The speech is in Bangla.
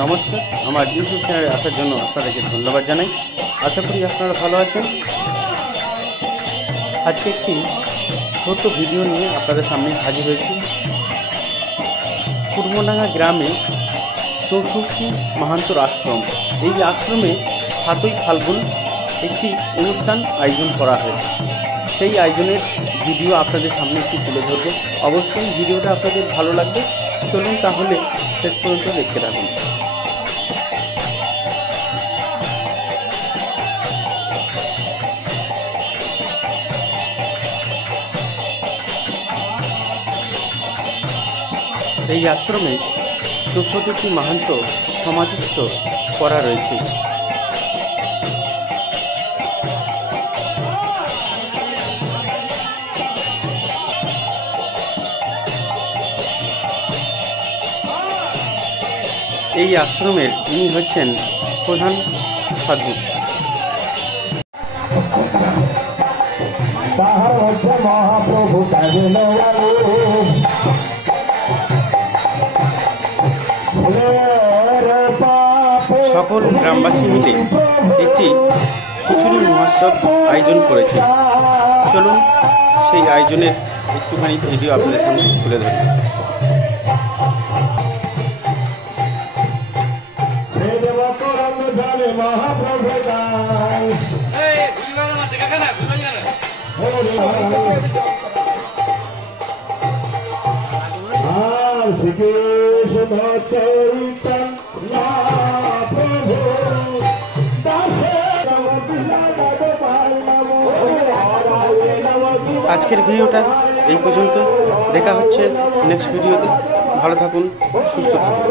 নমস্কার, আমার ইউটিউব চ্যানেলে আসার জন্য আপনাদেরকে ধন্যবাদ জানাই। আশা করি আপনারা ভালো আছেন। আজকে একটি ছোট্ট ভিডিও নিয়ে আপনাদের সামনে হাজির হয়েছি। কুর্মডাঙ্গা গ্রামে 64 মাহান্তর আশ্রম। এই আশ্রমে 7ই ফাল্গুন একটি অনুষ্ঠান আয়োজন করা হয়। সেই আয়োজনের ভিডিও আপনাদের সামনে একটু তুলে ধরব। অবশ্যই ভিডিওটা আপনাদের ভালো লাগবে। চলুন তাহলে শেষ পর্যন্ত দেখতে থাকুন। এই আশ্রমে 64টি মাহান্ত সমাধিস্থ করা রয়েছে। এই আশ্রমের ইনি হচ্ছেন প্রধান সাধু। সকল গ্রামবাসী মিলে একটি খিচুড়ি মহোৎসব আয়োজন করেছে। চলুন সেই আয়োজনের একটুখানি ভিডিও আপনাদের সামনে তুলে ধরি। আজকের ভিডিওটা এই পর্যন্ত। দেখা হচ্ছে নেক্সট ভিডিওতে। ভালো থাকুন, সুস্থ থাকুন।